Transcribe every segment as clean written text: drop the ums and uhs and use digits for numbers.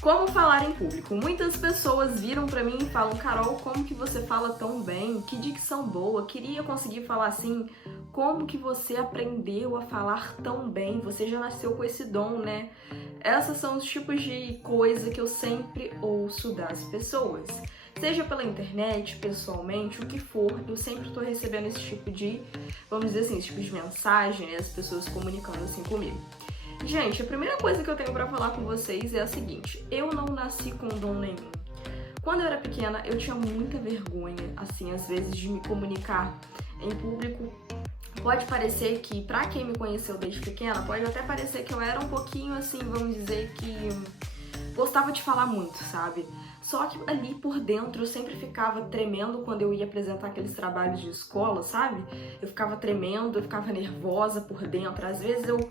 Como falar em público? Muitas pessoas viram pra mim e falam: Carol, como que você fala tão bem? Que dicção boa, queria conseguir falar assim. Como que você aprendeu a falar tão bem? Você já nasceu com esse dom, né? Esses são os tipos de coisa que eu sempre ouço das pessoas. Seja pela internet, pessoalmente, o que for, eu sempre tô recebendo esse tipo de, vamos dizer assim, esse tipo de mensagem, né? As pessoas comunicando assim comigo. Gente, a primeira coisa que eu tenho pra falar com vocês é a seguinte: eu não nasci com dom nenhum. Quando eu era pequena, eu tinha muita vergonha, assim, às vezes, de me comunicar em público. Pode parecer que, pra quem me conheceu desde pequena, pode até parecer que eu era um pouquinho, assim, vamos dizer que gostava de falar muito, sabe? Só que ali por dentro eu sempre ficava tremendo quando eu ia apresentar aqueles trabalhos de escola, sabe? Eu ficava tremendo, eu ficava nervosa por dentro. Às vezes eu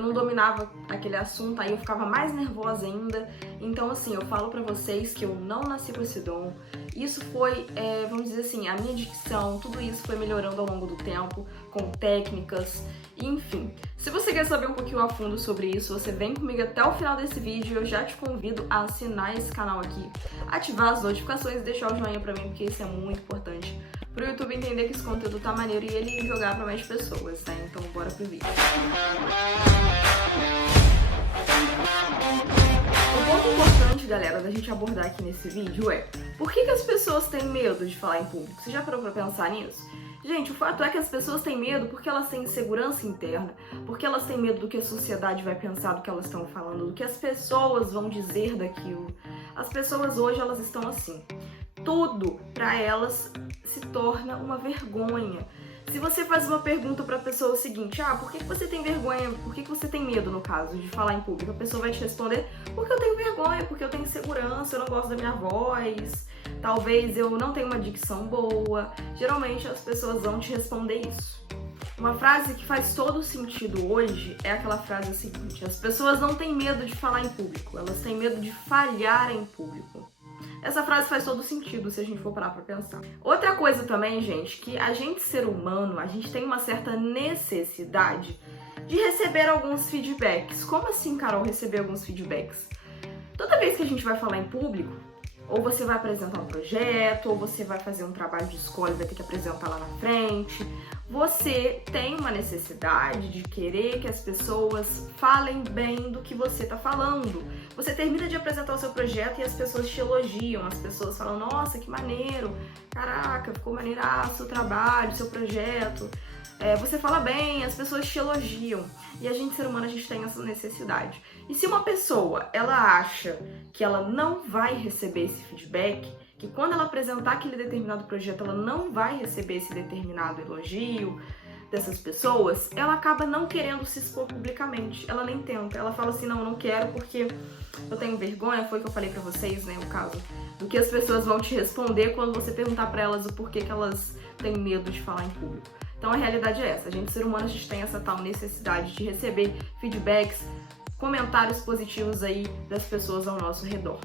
não dominava aquele assunto, aí eu ficava mais nervosa ainda. Então, assim, eu falo pra vocês que eu não nasci com esse dom. Isso foi, vamos dizer assim, a minha dicção, tudo isso foi melhorando ao longo do tempo, com técnicas, enfim. Se você quer saber um pouquinho a fundo sobre isso, você vem comigo até o final desse vídeo e eu já te convido a assinar esse canal aqui, ativar as notificações e deixar o joinha pra mim, porque isso é muito importante pro YouTube entender que esse conteúdo tá maneiro e ele jogar pra mais pessoas, né? Então bora pro vídeo. O ponto importante, galera, da gente abordar aqui nesse vídeo é: por que as pessoas têm medo de falar em público? Você já parou pra pensar nisso? Gente, o fato é que as pessoas têm medo porque elas têm insegurança interna, porque elas têm medo do que a sociedade vai pensar do que elas estão falando, do que as pessoas vão dizer daquilo. As pessoas hoje, elas estão assim. Tudo pra elas se torna uma vergonha. Se você faz uma pergunta pra pessoa seguinte: por que você tem vergonha, por que você tem medo, no caso, de falar em público? A pessoa vai te responder: porque eu tenho vergonha, porque eu tenho insegurança, eu não gosto da minha voz, talvez eu não tenha uma dicção boa. Geralmente as pessoas vão te responder isso. Uma frase que faz todo sentido hoje é aquela frase seguinte: as pessoas não têm medo de falar em público, elas têm medo de falhar em público. Essa frase faz todo sentido se a gente for parar pra pensar. Outra coisa também, gente, que a gente, ser humano, a gente tem uma certa necessidade de receber alguns feedbacks. Como assim, Carol, receber alguns feedbacks? Toda vez que a gente vai falar em público, ou você vai apresentar um projeto, ou você vai fazer um trabalho de escola e vai ter que apresentar lá na frente, você tem uma necessidade de querer que as pessoas falem bem do que você tá falando. Você termina de apresentar o seu projeto e as pessoas te elogiam, as pessoas falam: nossa, que maneiro, caraca, ficou maneiraço o trabalho, o seu projeto. Você fala bem, as pessoas te elogiam. E a gente, ser humano, a gente tem essa necessidade. E se uma pessoa, ela acha que ela não vai receber esse feedback, que quando ela apresentar aquele determinado projeto, ela não vai receber esse determinado elogio dessas pessoas, ela acaba não querendo se expor publicamente. Ela nem tenta. Ela fala assim: não, eu não quero porque eu tenho vergonha. Foi o que eu falei pra vocês, né, o caso do que as pessoas vão te responder quando você perguntar pra elas o porquê que elas têm medo de falar em público. Então a realidade é essa: a gente, ser humano, a gente tem essa tal necessidade de receber feedbacks, comentários positivos aí das pessoas ao nosso redor.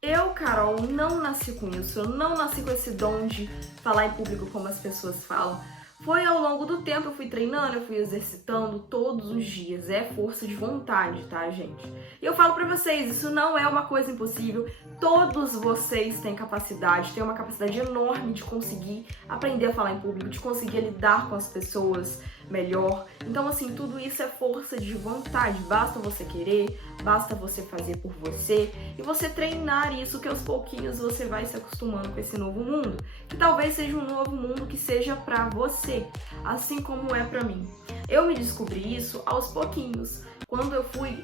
Eu, Carol, não nasci com isso, eu não nasci com esse dom de falar em público como as pessoas falam. Foi ao longo do tempo, eu fui treinando, eu fui exercitando todos os dias. É força de vontade, tá, gente? E eu falo pra vocês, isso não é uma coisa impossível. Todos vocês têm capacidade, têm uma capacidade enorme de conseguir aprender a falar em público, de conseguir lidar com as pessoas melhor. Então, assim, tudo isso é força de vontade. Basta você querer, basta você fazer por você e você treinar isso, que aos pouquinhos você vai se acostumando com esse novo mundo. Que talvez seja um novo mundo que seja pra você, assim como é pra mim. Eu me descobri isso aos pouquinhos. Quando eu fui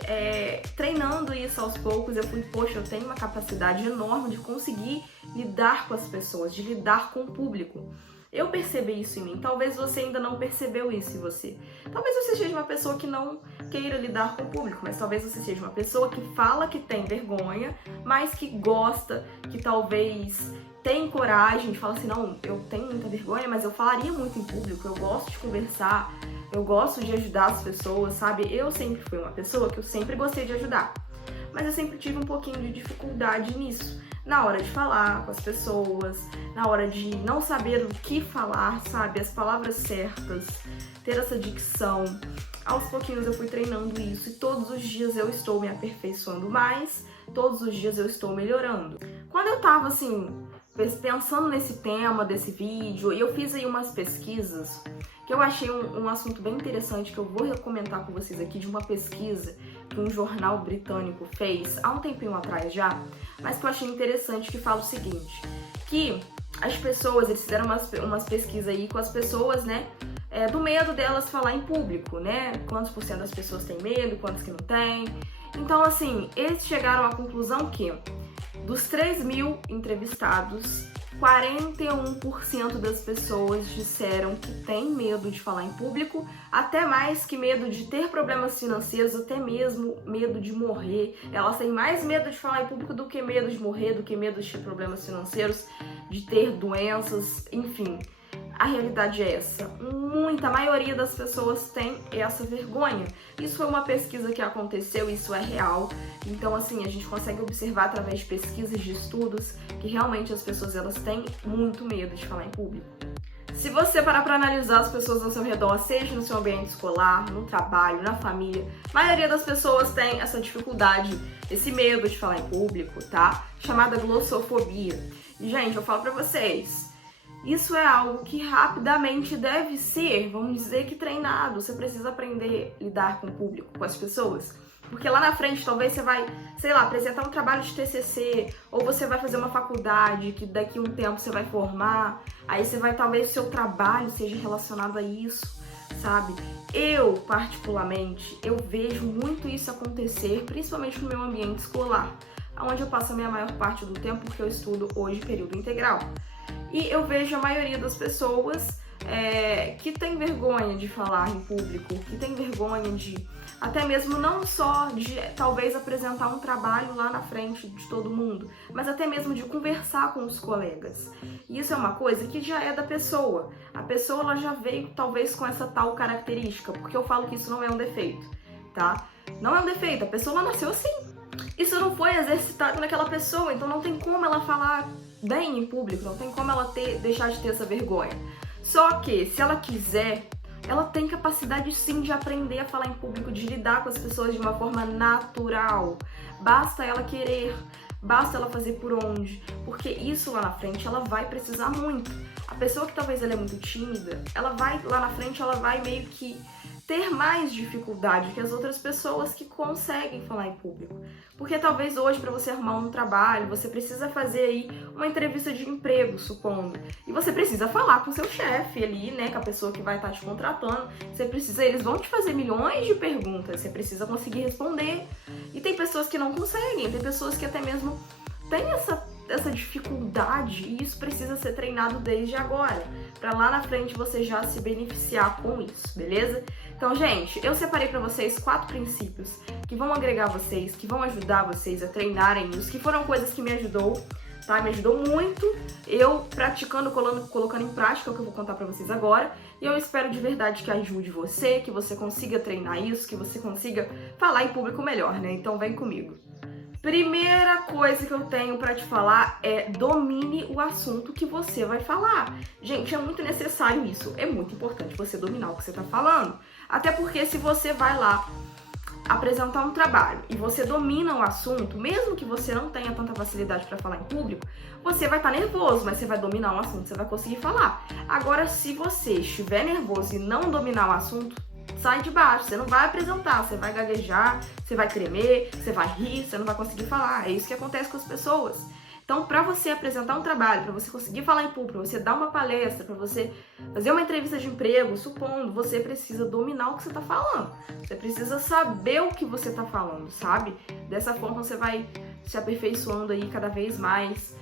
treinando isso aos poucos, eu fui: poxa, eu tenho uma capacidade enorme de conseguir lidar com as pessoas, de lidar com o público. Eu percebi isso em mim. Talvez você ainda não percebeu isso em você. Talvez você seja uma pessoa que não queira lidar com o público, mas talvez você seja uma pessoa que fala que tem vergonha, mas que gosta, que talvez tem coragem de falar assim: não, eu tenho muita vergonha, mas eu falaria muito em público, eu gosto de conversar, eu gosto de ajudar as pessoas, sabe? Eu sempre fui uma pessoa que eu sempre gostei de ajudar, mas eu sempre tive um pouquinho de dificuldade nisso. Na hora de falar com as pessoas, na hora de não saber o que falar, sabe? As palavras certas, ter essa dicção. Aos pouquinhos eu fui treinando isso e todos os dias eu estou me aperfeiçoando mais todos os dias eu estou melhorando. Quando eu tava assim, pensando nesse tema desse vídeo, e eu fiz aí umas pesquisas que eu achei um assunto bem interessante que eu vou comentar com vocês aqui, de uma pesquisa que um jornal britânico fez há um tempinho atrás já, mas que eu achei interessante, que fala o seguinte, que as pessoas, eles fizeram umas pesquisas aí com as pessoas, né, do medo delas falar em público, né, quantos por cento das pessoas têm medo, quantos que não têm. Então, assim, eles chegaram à conclusão que dos 3.000 entrevistados, 41% das pessoas disseram que tem medo de falar em público, até mais que medo de ter problemas financeiros, até mesmo medo de morrer. Elas têm mais medo de falar em público do que medo de morrer, do que medo de ter problemas financeiros, de ter doenças, enfim. A realidade é essa. A maioria das pessoas tem essa vergonha. Isso foi uma pesquisa que aconteceu, isso é real. Então, assim, a gente consegue observar através de pesquisas, de estudos, que realmente as pessoas, elas têm muito medo de falar em público. Se você parar para analisar as pessoas ao seu redor, seja no seu ambiente escolar, no trabalho, na família, a maioria das pessoas tem essa dificuldade, esse medo de falar em público, tá? Chamada glossofobia. E, gente, eu falo para vocês, isso é algo que rapidamente deve ser, vamos dizer que treinado. Você precisa aprender a lidar com o público, com as pessoas. Porque lá na frente talvez você vai, sei lá, apresentar um trabalho de TCC, ou você vai fazer uma faculdade que daqui a um tempo você vai formar, aí você vai, talvez seu trabalho seja relacionado a isso, sabe? Eu, particularmente, eu vejo muito isso acontecer, principalmente no meu ambiente escolar, onde eu passo a minha maior parte do tempo, porque eu estudo hoje período integral. E eu vejo a maioria das pessoas que tem vergonha de falar em público, que tem vergonha de, até mesmo não só de talvez apresentar um trabalho lá na frente de todo mundo, mas até mesmo de conversar com os colegas. E isso é uma coisa que já é da pessoa. A pessoa, ela já veio talvez com essa tal característica, porque eu falo que isso não é um defeito, tá? Não é um defeito, a pessoa ela nasceu assim. Isso não foi exercitado naquela pessoa, então não tem como ela falar bem em público, não tem como ela deixar de ter essa vergonha. Só que, se ela quiser, ela tem capacidade sim de aprender a falar em público, de lidar com as pessoas de uma forma natural. Basta ela querer, basta ela fazer por onde, porque isso lá na frente ela vai precisar muito. A pessoa que talvez ela é muito tímida, ela vai lá na frente, ela vai meio que ter mais dificuldade que as outras pessoas que conseguem falar em público. Porque talvez hoje, para você arrumar um trabalho, você precisa fazer aí uma entrevista de emprego, supondo. E você precisa falar com o seu chefe ali, né, com a pessoa que vai estar te contratando. Eles vão te fazer milhões de perguntas, você precisa conseguir responder. E tem pessoas que não conseguem, tem pessoas que até mesmo têm essa dificuldade, e isso precisa ser treinado desde agora, para lá na frente você já se beneficiar com isso, beleza? Então, gente, eu separei para vocês 4 princípios que vão agregar vocês, que vão ajudar vocês a treinarem isso, que foram coisas que me ajudou, tá? Me ajudou muito, eu praticando, colocando em prática o que eu vou contar para vocês agora, e eu espero de verdade que ajude você, que você consiga treinar isso, que você consiga falar em público melhor, né? Então vem comigo. Primeira coisa que eu tenho pra te falar é domine o assunto que você vai falar. Gente, é muito necessário isso, é muito importante você dominar o que você tá falando. Até porque se você vai lá apresentar um trabalho e você domina o assunto, mesmo que você não tenha tanta facilidade para falar em público, você vai estar nervoso, mas você vai dominar o assunto, você vai conseguir falar. Agora, se você estiver nervoso e não dominar o assunto, sai de baixo, você não vai apresentar, você vai gaguejar, você vai tremer, você vai rir, você não vai conseguir falar. É isso que acontece com as pessoas. Então, para você apresentar um trabalho, para você conseguir falar em público, para você dar uma palestra, para você fazer uma entrevista de emprego, supondo, você precisa dominar o que você está falando. Você precisa saber o que você está falando, sabe? Dessa forma você vai se aperfeiçoando aí cada vez mais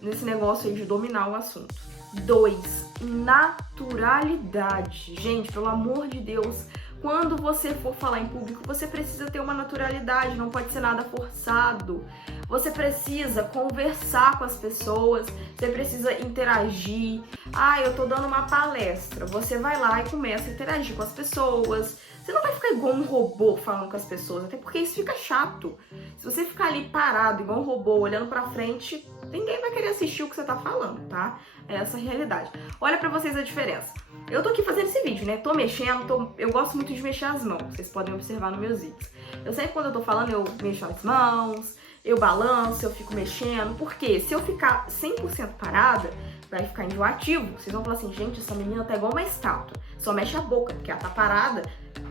nesse negócio aí de dominar o assunto. 2, naturalidade. Gente, pelo amor de Deus, quando você for falar em público, você precisa ter uma naturalidade, não pode ser nada forçado. Você precisa conversar com as pessoas, você precisa interagir. Ah, eu tô dando uma palestra. Você vai lá e começa a interagir com as pessoas. Você não vai ficar igual um robô falando com as pessoas, até porque isso fica chato. Se você ficar ali parado igual um robô, olhando pra frente, ninguém vai querer assistir o que você tá falando, tá? É essa a realidade. Olha pra vocês a diferença. Eu tô aqui fazendo esse vídeo, né? Tô mexendo, eu gosto muito de mexer as mãos, vocês podem observar nos meus vídeos. Eu sempre, quando eu tô falando, eu mexo as mãos, eu balanço, eu fico mexendo, porque se eu ficar 100% parada, vai ficar enjoativo. Vocês vão falar assim, gente, essa menina tá igual uma estátua, só mexe a boca, porque ela tá parada.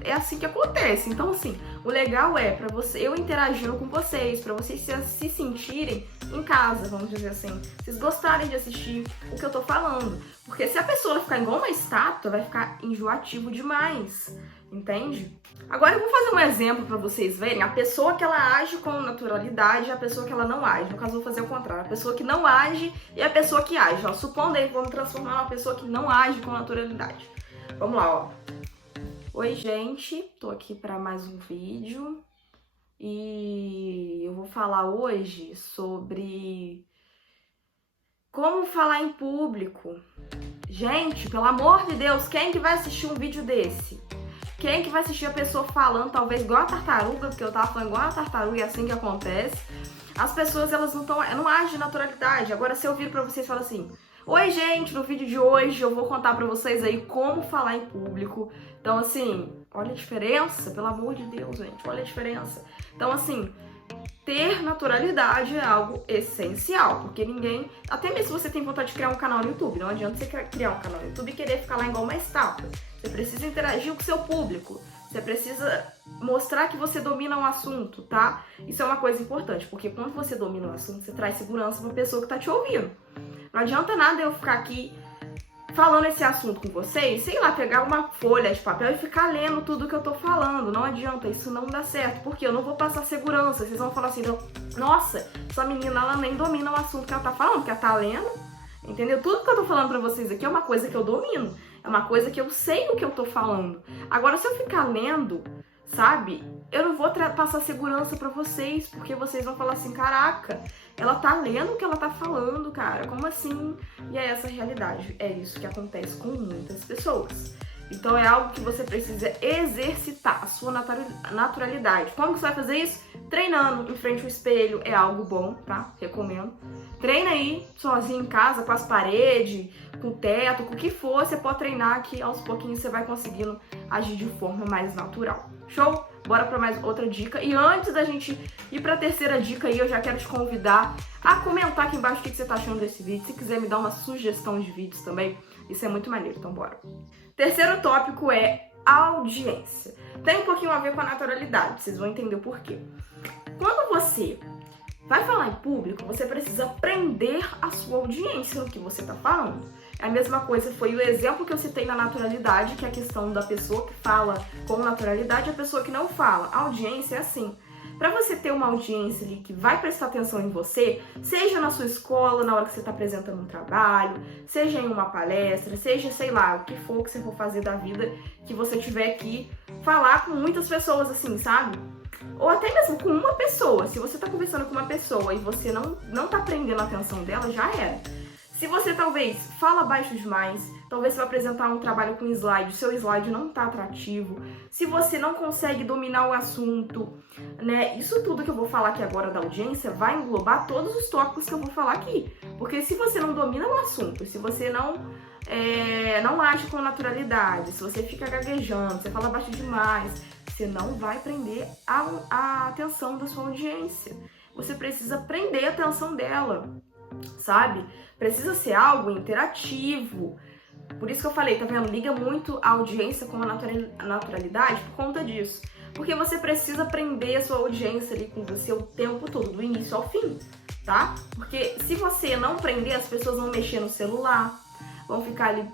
É assim que acontece. Então, assim, o legal é pra eu interagindo com vocês, pra vocês se sentirem em casa, vamos dizer assim. Vocês gostarem de assistir o que eu tô falando. Porque se a pessoa ficar igual uma estátua, vai ficar enjoativo demais. Entende? Agora eu vou fazer um exemplo pra vocês verem a pessoa que ela age com naturalidade e a pessoa que ela não age. No caso, eu vou fazer o contrário. A pessoa que não age e a pessoa que age. Ó, supondo aí, vamos transformar numa pessoa que não age com naturalidade. Vamos lá, ó. Oi, gente, tô aqui para mais um vídeo e eu vou falar hoje sobre como falar em público. Gente, pelo amor de Deus, quem que vai assistir um vídeo desse? Quem que vai assistir a pessoa falando, talvez igual a tartaruga, porque eu tava falando igual a tartaruga e é assim que acontece. As pessoas, elas não agem de naturalidade. Agora, se eu vir pra vocês e falar assim... Oi, gente, no vídeo de hoje eu vou contar pra vocês aí como falar em público. Então, assim, olha a diferença, pelo amor de Deus, gente, olha a diferença. Então, assim, ter naturalidade é algo essencial, porque ninguém... Até mesmo se você tem vontade de criar um canal no YouTube, não adianta você criar um canal no YouTube e querer ficar lá igual uma estátua. Você precisa interagir com o seu público. Você precisa mostrar que você domina um assunto, tá? Isso é uma coisa importante, porque quando você domina um assunto, você traz segurança pra pessoa que tá te ouvindo. Não adianta nada eu ficar aqui falando esse assunto com vocês, sei lá, pegar uma folha de papel e ficar lendo tudo que eu tô falando. Não adianta, isso não dá certo, porque eu não vou passar segurança. Vocês vão falar assim, nossa, essa menina, ela nem domina o assunto que ela tá falando, que ela tá lendo, entendeu? Tudo que eu tô falando pra vocês aqui é uma coisa que eu domino, é uma coisa que eu sei o que eu tô falando. Agora, se eu ficar lendo, sabe, eu não vou passar segurança pra vocês, porque vocês vão falar assim, caraca, ela tá lendo o que ela tá falando, cara, como assim? E é essa a realidade, é isso que acontece com muitas pessoas. Então é algo que você precisa exercitar, a sua naturalidade. Como que você vai fazer isso? Treinando em frente ao espelho, é algo bom, tá? Recomendo. Treina aí, sozinho em casa, com as paredes, com o teto, com o que for, você pode treinar que aos pouquinhos você vai conseguindo agir de forma mais natural. Show? Bora pra mais outra dica. E antes da gente ir pra terceira dica aí, eu já quero te convidar a comentar aqui embaixo o que você tá achando desse vídeo. Se quiser me dar uma sugestão de vídeos também, isso é muito maneiro, então bora. Terceiro tópico é audiência. Tem um pouquinho a ver com a naturalidade, vocês vão entender o porquê. Quando você vai falar em público, você precisa prender a sua audiência no que você tá falando. A mesma coisa foi o exemplo que eu citei na naturalidade, que é a questão da pessoa que fala com naturalidade e a pessoa que não fala. A audiência é assim. Para você ter uma audiência ali que vai prestar atenção em você, seja na sua escola, na hora que você está apresentando um trabalho, seja em uma palestra, seja, sei lá, o que for que você for fazer da vida, que você tiver que falar com muitas pessoas assim, sabe? Ou até mesmo com uma pessoa. Se você está conversando com uma pessoa e você não tá prendendo a atenção dela, já era. Se você talvez fala baixo demais, talvez você vai apresentar um trabalho com slide, o seu slide não tá atrativo, se você não consegue dominar o assunto, né? Isso tudo que eu vou falar aqui agora da audiência vai englobar todos os tópicos que eu vou falar aqui. Porque se você não domina o assunto, se você não age com naturalidade, se você fica gaguejando, você fala baixo demais, você não vai prender a atenção da sua audiência. Você precisa prender a atenção dela, sabe? Precisa ser algo interativo. Por isso que eu falei, tá vendo? Liga muito a audiência com a naturalidade por conta disso. Porque você precisa prender a sua audiência ali com você o tempo todo, do início ao fim, tá? Porque se você não prender, as pessoas vão mexer no celular, vão ficar ali,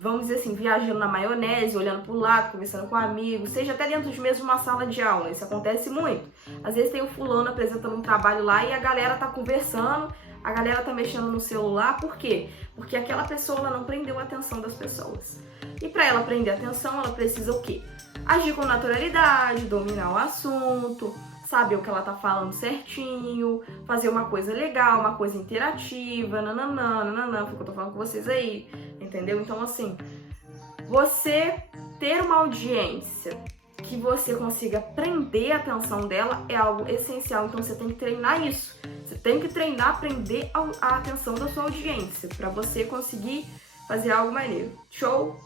vamos dizer assim, viajando na maionese, olhando pro lado, conversando com amigos, seja até dentro de mesmo uma sala de aula. Isso acontece muito. Às vezes tem o fulano apresentando um trabalho lá e a galera tá conversando, a galera tá mexendo no celular. Por quê? Porque aquela pessoa, ela não prendeu a atenção das pessoas. E para ela prender a atenção, ela precisa o quê? Agir com naturalidade, dominar o assunto, saber o que ela tá falando certinho, fazer uma coisa legal, uma coisa interativa, nananã, foi o que eu tô falando com vocês aí, entendeu? Então, assim, você ter uma audiência que você consiga prender a atenção dela é algo essencial, então você tem que treinar isso. Você tem que treinar, prender a atenção da sua audiência, para você conseguir fazer algo maneiro. Show?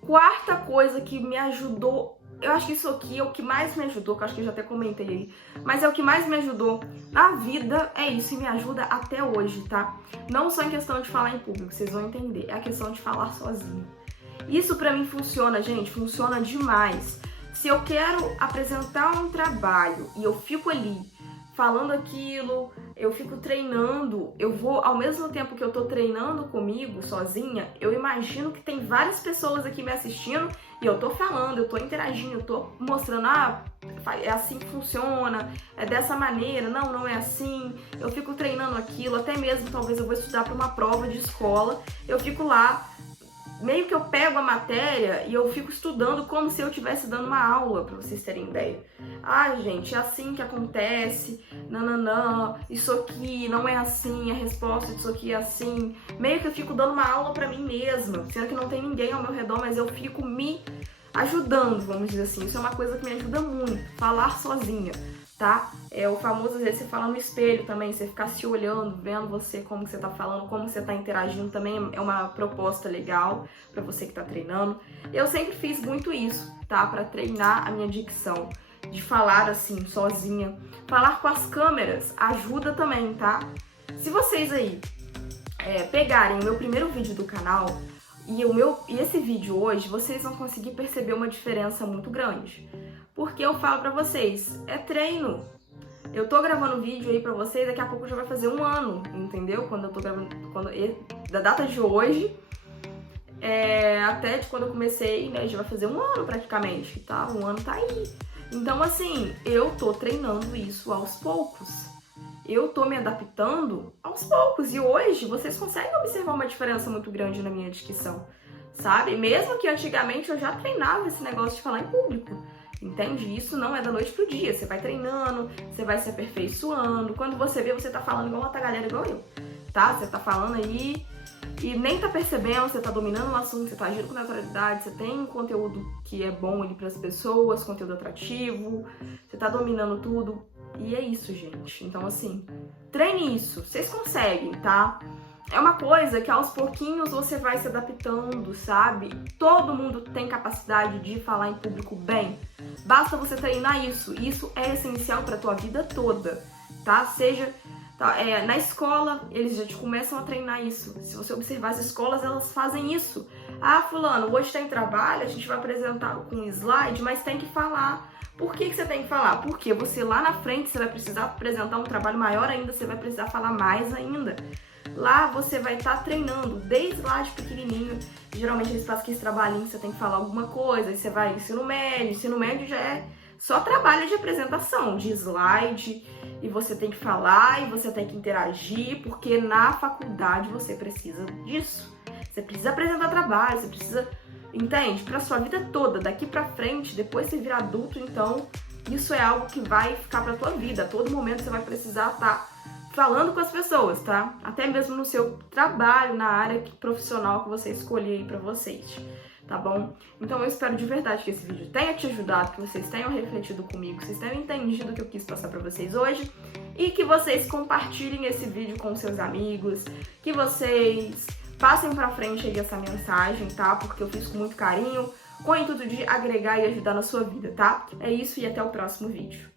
Quarta coisa que me ajudou, eu acho que isso aqui é o que mais me ajudou, que eu acho que eu já até comentei aí, mas é o que mais me ajudou na vida, é isso, e me ajuda até hoje, tá? Não só em questão de falar em público, vocês vão entender, é a questão de falar sozinho. Isso pra mim funciona, gente, funciona demais. Se eu quero apresentar um trabalho e eu fico ali falando aquilo, eu fico treinando, eu vou, ao mesmo tempo que eu tô treinando comigo, sozinha, eu imagino que tem várias pessoas aqui me assistindo e eu tô falando, eu tô interagindo, eu tô mostrando, é assim que funciona, é dessa maneira, não é assim, eu fico treinando aquilo, até mesmo talvez eu vou estudar para uma prova de escola, eu fico lá, meio que eu pego a matéria e eu fico estudando como se eu estivesse dando uma aula, pra vocês terem ideia. Gente, é assim que acontece, não, isso aqui não é assim, a resposta disso aqui é assim. Meio que eu fico dando uma aula pra mim mesma, sendo que não tem ninguém ao meu redor, mas eu fico me ajudando, vamos dizer assim. Isso é uma coisa que me ajuda muito, falar sozinha, tá? É o famoso, às vezes, você fala no espelho também, você ficar se olhando, vendo você, como que você tá falando, como você tá interagindo, também é uma proposta legal pra você que tá treinando. Eu sempre fiz muito isso, tá? Pra treinar a minha dicção, de falar assim, sozinha. Falar com as câmeras ajuda também, tá? Se vocês aí pegarem o meu primeiro vídeo do canal e esse vídeo hoje, vocês vão conseguir perceber uma diferença muito grande. Porque eu falo pra vocês, é treino. Eu tô gravando vídeo aí pra vocês, daqui a pouco já vai fazer 1 ano, entendeu? Quando eu tô gravando, da data de hoje, até de quando eu comecei, né, já vai fazer 1 ano praticamente, tá? 1 ano tá aí. Então, assim, eu tô treinando isso aos poucos. Eu tô me adaptando aos poucos. E hoje, vocês conseguem observar uma diferença muito grande na minha dicção, sabe? Mesmo que antigamente eu já treinava esse negócio de falar em público. Entende? Isso não é da noite pro dia. Você vai treinando, você vai se aperfeiçoando. Quando você vê, você tá falando igual outra galera, igual eu, tá? Você tá falando aí e nem tá percebendo, você tá dominando o assunto, você tá agindo com naturalidade, você tem um conteúdo que é bom ali pras pessoas, conteúdo atrativo, você tá dominando tudo. E é isso, gente. Então, assim, treine isso. Vocês conseguem, tá? É uma coisa que aos pouquinhos você vai se adaptando, sabe? Todo mundo tem capacidade de falar em público bem. Basta você treinar isso. Isso é essencial pra tua vida toda, tá? Na escola, eles já te começam a treinar isso. Se você observar as escolas, elas fazem isso. Fulano, hoje tem trabalho, a gente vai apresentar com um slide, mas tem que falar. Por que você tem que falar? Porque você lá na frente, você vai precisar apresentar um trabalho maior ainda, você vai precisar falar mais ainda. Lá você vai estar treinando, desde lá de pequenininho. Geralmente eles fazem aqueles trabalhinhos, você tem que falar alguma coisa, aí você vai ensino médio já é só trabalho de apresentação, de slide, e você tem que falar, e você tem que interagir, porque na faculdade você precisa disso. Você precisa apresentar trabalho, você precisa, entende? Pra sua vida toda, daqui pra frente, depois você virar adulto, então isso é algo que vai ficar pra tua vida. A todo momento você vai precisar estar falando com as pessoas, tá? Até mesmo no seu trabalho, na área profissional que você escolher aí pra vocês, tá bom? Então eu espero de verdade que esse vídeo tenha te ajudado, que vocês tenham refletido comigo, que vocês tenham entendido o que eu quis passar pra vocês hoje e que vocês compartilhem esse vídeo com seus amigos, que vocês passem pra frente aí essa mensagem, tá? Porque eu fiz com muito carinho, com o intuito de agregar e ajudar na sua vida, tá? É isso e até o próximo vídeo.